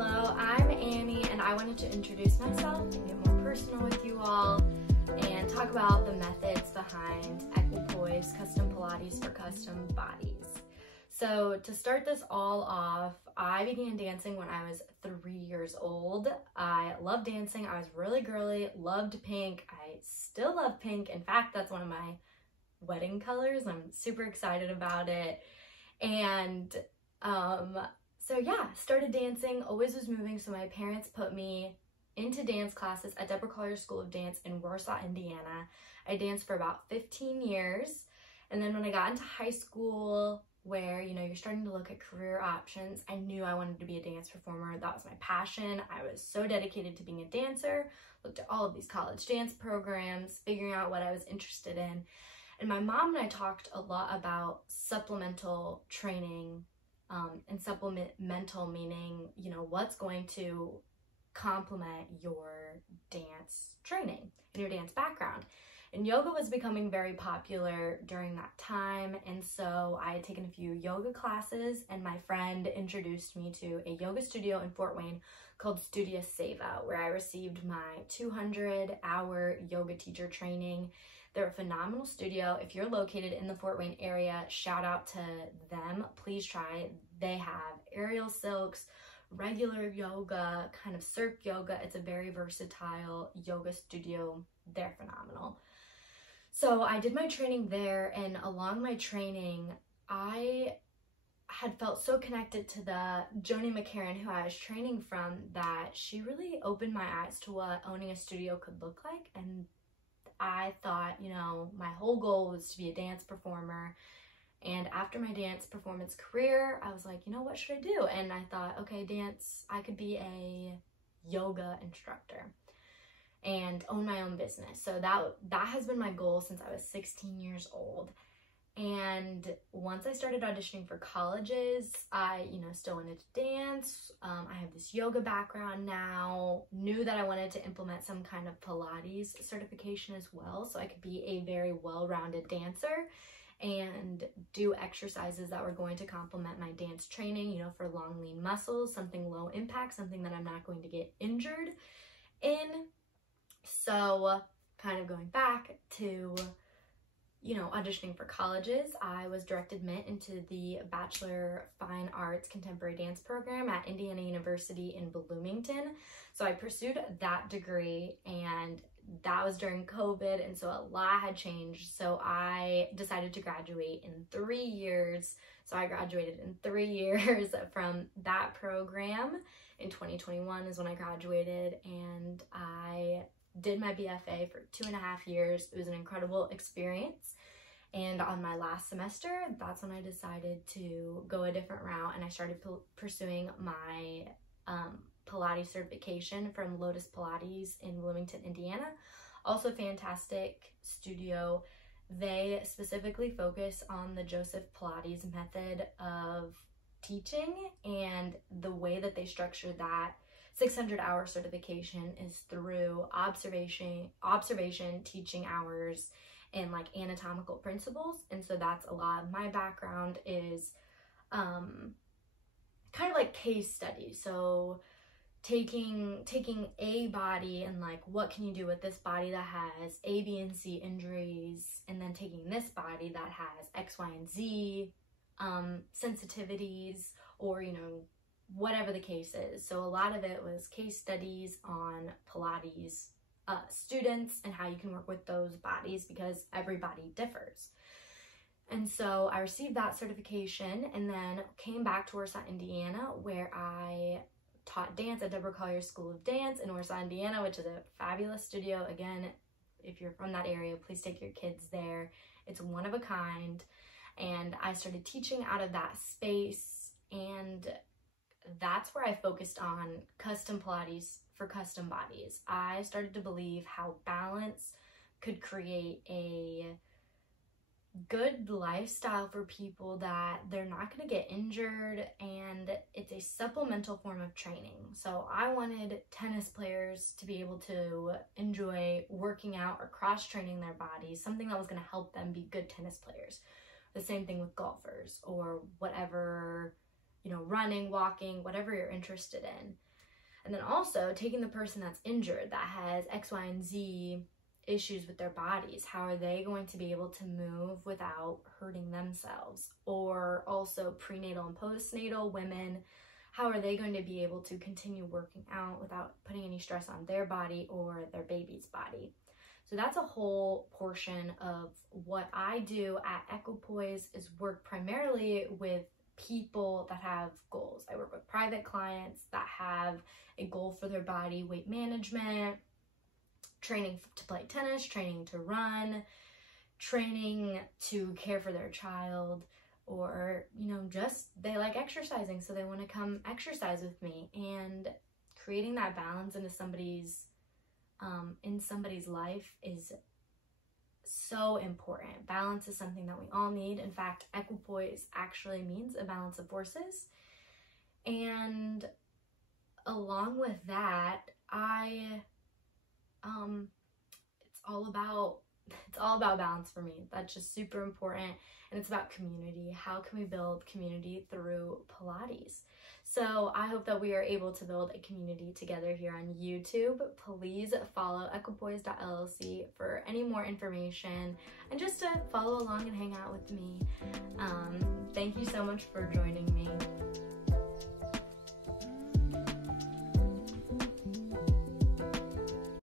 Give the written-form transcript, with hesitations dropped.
Hello, I'm Annie, and I wanted to introduce myself and get more personal with you all and talk about the methods behind Equipoise Custom Pilates for custom bodies. So to start this all off, I began dancing when I was 3 years old. I loved dancing. I was really girly, loved pink. I still love pink. In fact, that's one of my wedding colors. I'm super excited about it. And so yeah, started dancing, always was moving. So my parents put me into dance classes at Deborah Collier's School of Dance in Warsaw, Indiana. I danced for about 15 years. And then when I got into high school, where, you know, you're starting to look at career options, I knew I wanted to be a dance performer. That was my passion. I was so dedicated to being a dancer, looked at all of these college dance programs, figuring out what I was interested in. And my mom and I talked a lot about supplemental training, and supplemental meaning, you know, what's going to complement your dance training and your dance background. And yoga was becoming very popular during that time, and so I had taken a few yoga classes, and my friend introduced me to a yoga studio in Fort Wayne called Studio Seva, where I received my 200-hour yoga teacher training. They're a phenomenal studio. If you're located in the Fort Wayne area, shout out to them. Please try. They have aerial silks, regular yoga, kind of circ yoga. It's a very versatile yoga studio. They're phenomenal. So I did my training there, and along my training, I had felt so connected to the Joni McCarran, who I was training from, that she really opened my eyes to what owning a studio could look like. And I thought, you know, my whole goal was to be a dance performer. And after my dance performance career, I was like, you know, what should I do? And I thought, okay, dance, I could be a yoga instructor and own my own business. So that has been my goal since I was 16 years old. And once I started auditioning for colleges, I, you know, still wanted to dance. I have this yoga background now, knew that I wanted to implement some kind of Pilates certification as well, so I could be a very well-rounded dancer and do exercises that were going to complement my dance training, you know, for long, lean muscles, something low impact, something that I'm not going to get injured in. So kind of going back to, you know, auditioning for colleges, I was direct admit into the Bachelor Fine Arts Contemporary Dance program at Indiana University in Bloomington. So I pursued that degree, and that was during COVID, and so a lot had changed. So I decided to graduate in 3 years. So I graduated in 3 years from that program. In 2021 is when I graduated, and I did my BFA for 2.5 years. It was an incredible experience. And on my last semester, that's when I decided to go a different route, and I started pursuing my Pilates certification from Lotus Pilates in Bloomington, Indiana. Also fantastic studio. They specifically focus on the Joseph Pilates method of teaching, and the way that they structure that 600-hour certification is through observation, teaching hours, and like anatomical principles. And so that's a lot of my background is kind of like case studies. So taking a body and like, what can you do with this body that has A, B, and C injuries, and then taking this body that has X, Y, and Z sensitivities, or, you know, whatever the case is. So a lot of it was case studies on Pilates students and how you can work with those bodies, because every body differs. And so I received that certification, and then came back to Warsaw, Indiana, where I taught dance at Deborah Collier's School of Dance in Warsaw, Indiana, which is a fabulous studio. Again, if you're from that area, please take your kids there. It's one of a kind. And I started teaching out of that space, and that's where I focused on custom Pilates for custom bodies. I started to believe how balance could create a good lifestyle for people, that they're not going to get injured, and it's a supplemental form of training. So I wanted tennis players to be able to enjoy working out or cross-training their bodies, something that was going to help them be good tennis players. The same thing with golfers, or whatever, you know, running, walking, whatever you're interested in. And then also taking the person that's injured, that has X, Y, and Z issues with their bodies. How are they going to be able to move without hurting themselves? Or also prenatal and postnatal women, how are they going to be able to continue working out without putting any stress on their body or their baby's body? So that's a whole portion of what I do at Equipoise, is work primarily with people that have goals. I work with private clients that have a goal for their body, weight management, training to play tennis, training to run, training to care for their child, or, you know, just they like exercising, so they want to come exercise with me. And creating that balance into somebody's life is so important. Balance is something that we all need. In fact, Equipoise actually means a balance of forces. And along with that, it's all about balance for me. That's just super important. And it's about community. How can we build community through Pilates? So I hope that we are able to build a community together here on YouTube. Please follow equipoise.llc for any more information and just to follow along and hang out with me. Thank you so much for joining me.